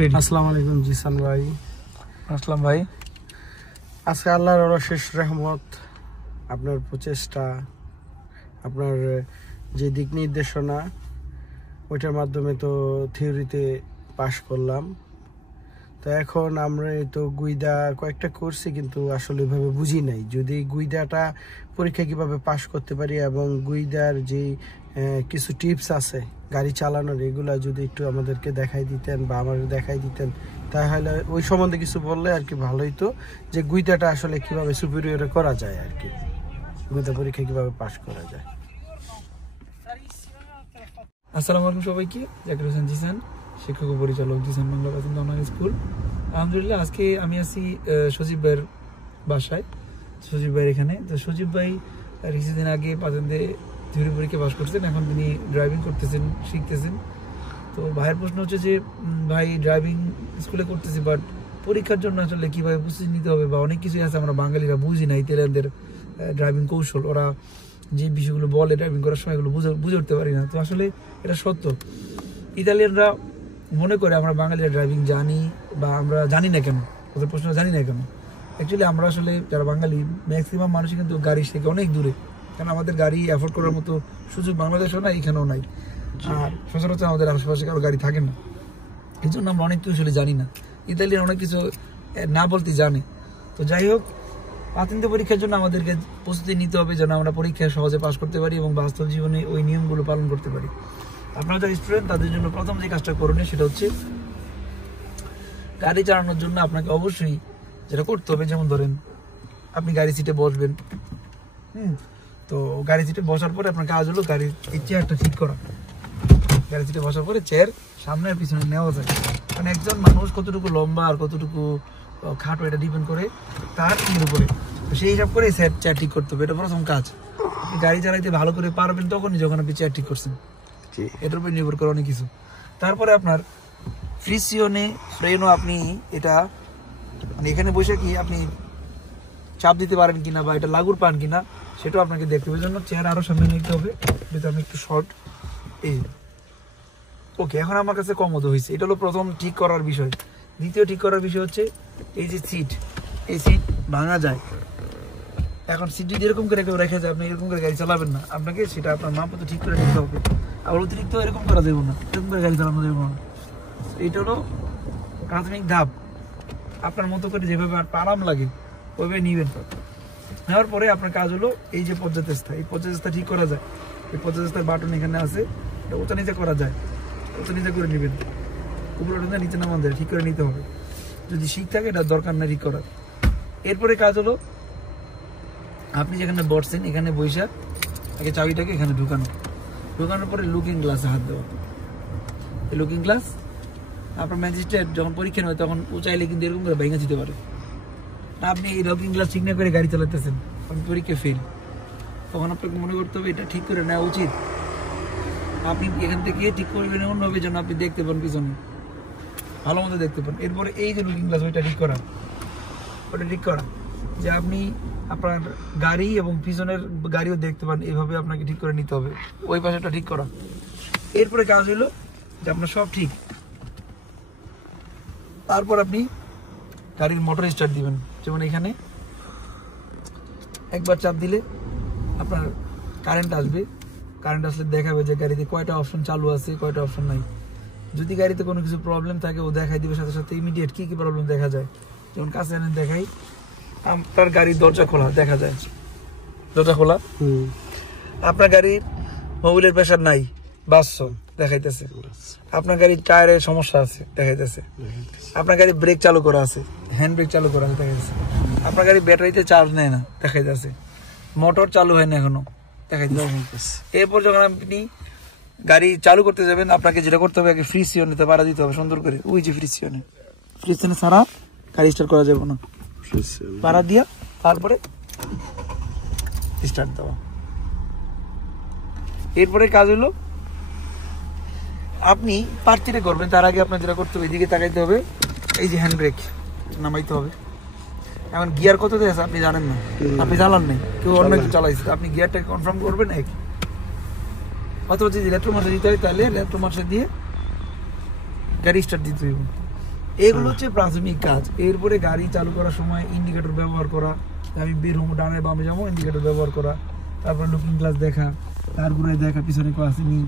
Ready. আসসালামু আলাইকুম জিসান ভাই। আসসালাম ভাই। আজকে আল্লাহর অশেষ রহমত, আপনার প্রচেষ্টা, আপনার যে দিক নির্দেশনা, ওইটার মাধ্যমে তো থিওরিতে পাশ করলাম। তো এখন আমরা তো গুইদা কয়েকটা করছি, কিন্তু আসলে ওইভাবে বুঝি নাই। যদি গুইদাটা পরীক্ষা কিভাবে পাশ করতে পারি এবং গুইদার যে কিছু টিপস আছে গাড়ি চালানোর, এগুলা যদি একটু আমাদেরকে দেখাই দিতেন বা আমাদের দেখাই দিতেন, তাহলে ওই সম্বন্ধে কিছু বললে আর কি ভালোই। তো যে গুইদাটা আসলে কিভাবে সুপিরিয়র করা যায় আর কি, গুইদা পরীক্ষা কিভাবে পাশ করা যায়। আসসালামু আলাইকুম সবাইকে। জাকির হোসেন জিসান, শিক্ষক ও পরিচালক, জিসান বাংলা প্রাথমিক অনলাইন স্কুল। আলহামদুলিল্লাহ, আজকে আমি আছি সজীব ভাইয়ের বাসায়। সজীব ভাইয়ের এখানে তো সজীব ভাই কিছুদিন আগে পাতেন্দে থিওরি পরীক্ষা পাশ করছেন, এখন তিনি ড্রাইভিং করতেছেন, শিখতেছেন। তো ভাইয়ের প্রশ্ন হচ্ছে যে ভাই ড্রাইভিং স্কুলে করতেছি, বাট পরীক্ষার জন্য আসলে কীভাবে প্রস্তুতি নিতে হবে, বা অনেক কিছুই আছে আমরা বাঙালিরা বুঝি না। ইতালিয়ানদের ড্রাইভিং কৌশল, ওরা যে বিষয়গুলো বলে ড্রাইভিং করার সময় এগুলো বুঝে উঠতে পারি না। তো আসলে এটা সত্য, ইতালিয়ানরা মনে করে আমরা বাঙালিরা ড্রাইভিং জানি, বা আমরা জানি না কেন, ওদের প্রশ্ন জানি না কেন। অ্যাকচুয়ালি আমরা আসলে যারা বাঙালি ম্যাক্সিমাম মানুষই কিন্তু গাড়ি থেকে অনেক দূরে, কারণ আমাদের গাড়ি অ্যাফোর্ড করার মতো সুযোগ বাংলাদেশেও নাই, এখানেও নাই। আর সচরাচর আমাদের আশেপাশে কারো গাড়ি থাকে না, এই জন্য আমরা অনেক কিছু আসলে জানি না। ইতালিয়ান অনেক কিছু না বলতে জানে। তো যাই হোক, পাতেন্দে পরীক্ষার জন্য আমাদেরকে প্রস্তুতি নিতে হবে যেন আমরা পরীক্ষায় সহজে পাস করতে পারি এবং বাস্তব জীবনে ওই নিয়মগুলো পালন করতে পারি। আপনারা যারা স্টুডেন্ট, তাদের জন্য প্রথম যে কাজটা করণীয় সেটা হচ্ছে গাড়ি চালানোর জন্য আপনাকে অবশ্যই যেটা করতে হবে, যেমন ধরেন আপনি গাড়ি সিটে বসবেন। তো গাড়ি সিটে বসার পরে আপনার কাজ হলো গাড়ির এই চেয়ারটা ঠিক করা। গাড়ি সিটে বসার পরে চেয়ার সামনে আর পিছনে নেওয়া যায়, কারণ একজন মানুষ কতটুকু লম্বা আর কতটুকু খাটো এটা ডিপেন্ড করে তার উপরে। তো সেই হিসাব করে চেয়ার ঠিক করতে হবে, এটা প্রথম কাজ। গাড়ি চালাইতে ভালো করে পারবেন তখনই যখন আপনি চেয়ার ঠিক করছেন, এটার উপর নির্ভর করে অনেক কিছু। তারপরে আপনার ফ্রেনও আপনি এটা মানে এখানে বসে কি আপনি চাপ দিতে পারেন কিনা বা এটা লাগুর পান কিনা সেটাও আপনাকে দেখতে হবে। জন্য চেয়ার আরো সামনে নিতে হবে, যেটা আমি একটু শর্ট। এই ওকে, এখন আমার কাছে কমোদ হয়েছে। এটা হলো প্রথম ঠিক করার বিষয়। দ্বিতীয় ঠিক করার বিষয় হচ্ছে এই যে সিট, এই সিট ভাঙা যায়। এখন সিট যদি এরকম করে কেউ রেখে যায়, আপনি এরকম করে গাড়ি চালাবেন না, আপনাকে সেটা আপনার মাপ মতো ঠিক করে নিতে হবে। আর অতিরিক্ত এরকম করা যাবে না, এরকম করে গাড়ি চালানো যাবে না। এইটা হলো প্রাথমিক ধাপ। আপনার মতো করে যেভাবে আরাম লাগে ওইভাবে নিবেন। নেওয়ার পরে আপনার কাজ হলো এই যে পর্যায়স্থা, এই পর্যায়স্থা ঠিক করা যায়। এই পর্যায়স্থার বাটন এখানে আছে, এটা ওটা নিচে করা যায়, ওটা নিচে করে নেবেন। উপরে ওটা নিচে নামান যায়, ঠিক করে নিতে হবে। যদি শিখ থাকে এটা দরকার না ঠিক করার। এরপরে কাজ হলো আপনি যেখানে বসছেন এখানে বৈশা আগে চাবিটাকে এখানে ঢুকানোর পরে লুকিং গ্লাসে হাত দেওয়া। এই লুকিং গ্লাস আপনার ম্যাজিস্ট্রেট যখন পরীক্ষা নেয় তখন চাইলে কিন্তু এরকম করে ভেঙে দিতে পারে। আপনি এই লুকিং গ্লাস ঠিক না করে গাড়ি চালাতেছেন, আপনি পরীক্ষা ফেল, তখন আপনাকে মনে করতে হবে এটা ঠিক করে নেওয়া উচিত। আপনি এখান থেকে ঠিক করবেন এমনভাবে যেন আপনি দেখতে পান পিছনে, ভালো মতো দেখতে পান। এরপরে এই যে লুকিং গ্লাস ওইটা ঠিক করা, ওটা ঠিক করা যে আপনি আপনার গাড়ি এবং পিছনের গাড়িও দেখতে পান, এইভাবে আপনাকে ঠিক করে নিতে হবে। ওই পাশেটা ঠিক করা। এরপরে কাজ হলো যে আপনার সব ঠিক। তারপর আপনি গাড়ির মোটর স্টার্ট দিবেন। যেমন এখানে একবার চাপ দিলে আপনার কারেন্ট আসবে। কারেন্ট আসলে দেখাবে যে গাড়িতে কয়টা অপশন চালু আছে, কয়টা অপশন নাই। যদি গাড়িতে কোনো কিছু প্রবলেম থাকে ও দেখাই দিবে সাথে সাথে ইমিডিয়েট কি কি প্রবলেম দেখা যায়। যেমন কাছে এনে দেখাই, আপনার গাড়ির দরজা খোলা দেখা যায়, দরজা খোলা। আপনার গাড়ির মোবিলের প্রেসার নাই, বাসছো দেখাইতেছে। আপনার গাড়ির টায়ারের সমস্যা আছে দেখাইতেছে। আপনার গাড়ি ব্রেক চালু করা আছে, হ্যান্ড ব্রেক চালু করা আছে দেখাইতেছে। আপনার গাড়ি ব্যাটারিতে চার্জ নেয় না দেখাইতেছে। মোটর চালু হয় না এখনো দেখাইতেছে। এরপর যখন আপনি গাড়ি চালু করতে যাবেন, আপনাকে যেটা করতে হবে আগে ফ্রিসিয়নে পাড়া দিতে হবে সুন্দর করে। ওই যে ফ্রিসিয়নে ছাড়া গাড়ি স্টার্ট করা যাবে না। পাড়া দিয়া তারপরে স্টার্ট দেওয়া। এরপরে কাজ হলো আপনি পার্টিটা করবেন, তার আগে আপনার যেটা করতে হবে এদিকে তাকাইতে হবে। এই যে হ্যান্ড ব্রেক নামাইতে হবে। এখন গিয়ার কততে আছে আপনি জানেন না, আপনি চালান নাই, কেউ অন্য একটু চালাইছে। আপনি গিয়ারটাকে কনফার্ম করবেন এক, অথবা যদি ইলেকট্রো মার্শাল দিতে হয় তাহলে ইলেকট্রো মার্শাল দিয়ে গাড়ি স্টার্ট দিতে হইব। এগুলো হচ্ছে প্রাথমিক কাজ। এরপরে গাড়ি চালু করার সময় ইন্ডিকেটর ব্যবহার করা, আমি বের হবো ডানে বামে যাবো, ইন্ডিকেটর ব্যবহার করা, তারপর লুকিং গ্লাস দেখা, তারপরে দেখা পিছনে কেউ আসেনি,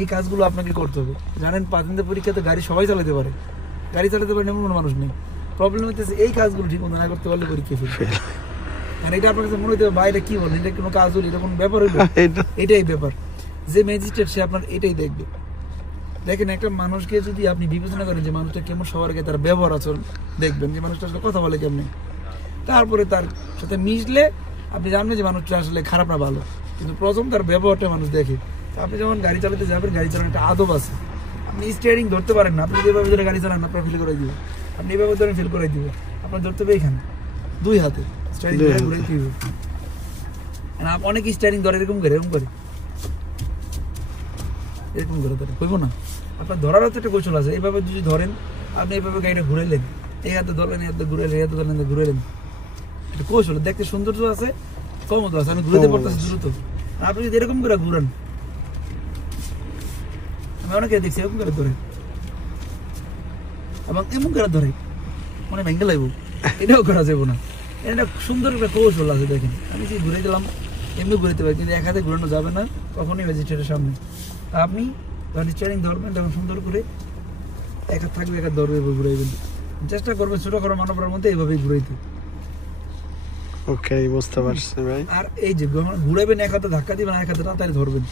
এই কাজগুলো আপনাকে করতে হবে। জানেন পাতেন্দ্র পরীক্ষাতে গাড়ি সবাই চালাতে পারে, গাড়ি চালাতে পারে এমন কোনো মানুষ নেই। প্রবলেম হচ্ছে এই কাজগুলো ঠিক মতো না করতে পারলে পরীক্ষা ফেল। মানে এটা আপনার কাছে মনে হতে বাইরে কি বলেন, এটা কোনো কাজ হলো, এটা কোনো ব্যাপার হলো, এটাই ব্যাপার। যে ম্যাজিস্ট্রেট সে আপনার এটাই দেখবে। দেখেন একটা মানুষকে যদি আপনি বিবেচনা করেন যে মানুষটা কেমন, সবার আগে তার ব্যবহার আচরণ দেখবেন, যে মানুষটা আসলে কথা বলে কেমনি, তারপরে তার সাথে মিশলে আপনি জানবেন যে মানুষটা আসলে খারাপ না ভালো। কিন্তু প্রথম তার ব্যবহারটা মানুষ দেখে। তো আপনি যখন গাড়ি চালাতে যাবেন, গাড়ি চালানোর একটা আদব আছে। আপনি স্টিয়ারিং ধরতে পারেন না, আপনি যেভাবে ধরে গাড়ি চালান আপনার ফিল করে দিবে, আপনি এভাবে ধরে ফিল করে দিবে, আপনার ধরতে হবে এখানে 2 হাতে স্টিয়ারিং ধরে ঘুরে দিবে। অনেক স্টিয়ারিং ধরে এরকম করে এরকম করে ধরে কইবো না। আপনার ধরারও তো একটা কৌশল আছে। এইভাবে যদি ধরেন, আপনি এইভাবে গাড়িটা ঘুরাইলেন, এই হাতে ধরলেন, এই হাতে ঘুরাইলেন, এই হাতে ধরলেন, ঘুরাইলেন, একটা কৌশল। দেখতে সৌন্দর্য আছে, কমতো আছে, আমি ঘুরাতে পারতেছি দ্রুত। আপনি যদি এরকম করে ঘুরান, আমি অনেকে দেখছি এরকম করে ধরে এবং এমন করে ধরে মনে ভেঙে লাগবো, এটাও করা যাবো না। এটা সুন্দর একটা কৌশল আছে। দেখেন আমি যে ঘুরে দিলাম, এমনি ঘুরাতে পারি, কিন্তু এক হাতে ঘুরানো যাবে না কখনোই ম্যাজিস্ট্রেটের সামনে। আপনি যখন স্টিয়ারিং ধরবেন তখন সুন্দর করে এক হাত থাকবে, এক হাত ধরবে, এভাবে ঘুরাইবেন। চেষ্টা করবেন ছোট করে মানবরার মধ্যে এইভাবেই ঘুরাইতে। ওকে, বুঝতে পারছি ভাই। আর এই যে ঘুরাইবেন, এক হাতে ধাক্কা দিবেন, এক হাতে তাড়াতাড়ি ধরবেন।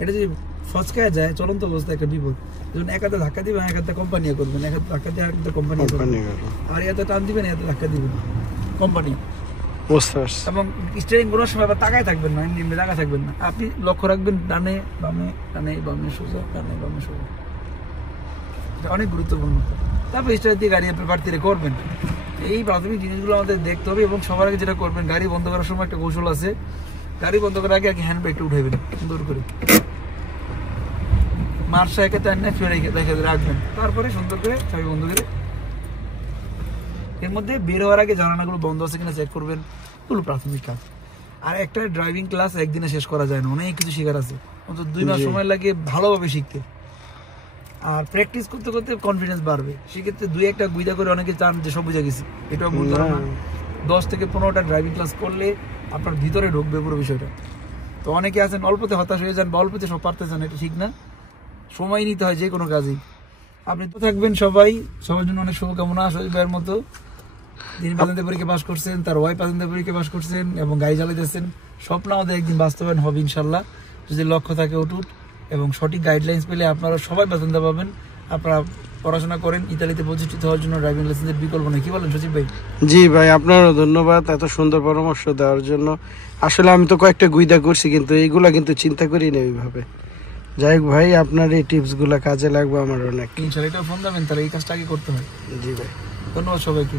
এটা যদি ফচকায় যায় চলন্ত অবস্থায় একটা বিপদ। যখন এক হাতে ধাক্কা দিবেন, এক হাতে কোম্পানি করবেন, এক হাতে ধাক্কা দিয়ে এক হাতে কোম্পানি করবেন, আর এত টান দিবেন, এত ধাক্কা দিবেন, কোম্পানি। বুঝতে পারছি। এবং স্টিয়ারিং ঘোরার সময় আবার তাকায় থাকবেন না, এমনি তাকায় থাকবেন না। আপনি লক্ষ্য রাখবেন ডানে বামে, ডানে বামে সোজা, ডানে বামে সোজা। এটা অনেক গুরুত্বপূর্ণ। তারপর স্টার দিয়ে গাড়ি আপনি বাড়তিরে করবেন। এই প্রাথমিক জিনিসগুলো আমাদের দেখতে হবে। এবং সবার আগে যেটা করবেন, গাড়ি বন্ধ করার সময় একটা কৌশল আছে। গাড়ি বন্ধ করার আগে হ্যান্ড ব্রেকটা উঠাইবেন সুন্দর করে, মার্শা একে তার না ফেরে রেখে রাখবেন, তারপরে সুন্দর করে চাবি বন্ধ করে। এর মধ্যে বের হওয়ার আগে জানালাগুলো বন্ধ আছে কিনা চেক করবেন, এগুলো প্রাথমিক কাজ। আর একটা ড্রাইভিং ক্লাস একদিনে শেষ করা যায় না, অনেক কিছু শেখার আছে, অন্তত 2 মাস সময় লাগে ভালোভাবে শিখতে। আর প্র্যাকটিস করতে করতে কনফিডেন্স বাড়বে। সেক্ষেত্রে 2-1টা গুইদা করে অনেকে চান যে সব বুঝে গেছি, এটাও ভুল ধারণা। 10 থেকে 15টা ড্রাইভিং ক্লাস করলে আপনার ভিতরে ঢুকবে পুরো বিষয়টা। তো অনেকে আছেন অল্পতে হতাশ হয়ে যান বা অল্পতে সব পারতেছেন, এটা ঠিক না। সময় নিতে হয় যে কোনো কাজেই। আপনি তো থাকবেন সবাই, সবার জন্য অনেক শুভকামনা। সজীব ভাইয়ের মতো যিনি পাতেন্দ্র পরীক্ষা পাস করছেন, তার ওয়াইফ পাতেন্দ্র পরীক্ষা পাস করছেন এবং গাড়ি চালাইতেছেন, স্বপ্ন আমাদের একদিন বাস্তবায়ন হবে ইনশাল্লাহ, যদি লক্ষ্য থাকে অটুট এবং সঠিক গাইডলাইন্স পেলে আপনারা সবাই পাতেন্দ্র পাবেন। আপনারা পড়াশোনা করেন, ইতালিতে প্রতিষ্ঠিত হওয়ার জন্য ড্রাইভিং লাইসেন্সের বিকল্প নেই। কি বলেন সজীব ভাই? জি ভাই, আপনারও ধন্যবাদ এত সুন্দর পরামর্শ দেওয়ার জন্য। আসলে আমি তো কয়েকটা গুইদা করছি, কিন্তু এইগুলা কিন্তু চিন্তা করি না ওইভাবে। যাই হোক ভাই, আপনার এই টিপসগুলো কাজে লাগবে আমার অনেক। ইনশাল্লাহ, এটা ফোন দেবেন, তাহলে এই কাজটা আগে করতে হয়। জি ভাই, ধন্যবাদ সবাইকে।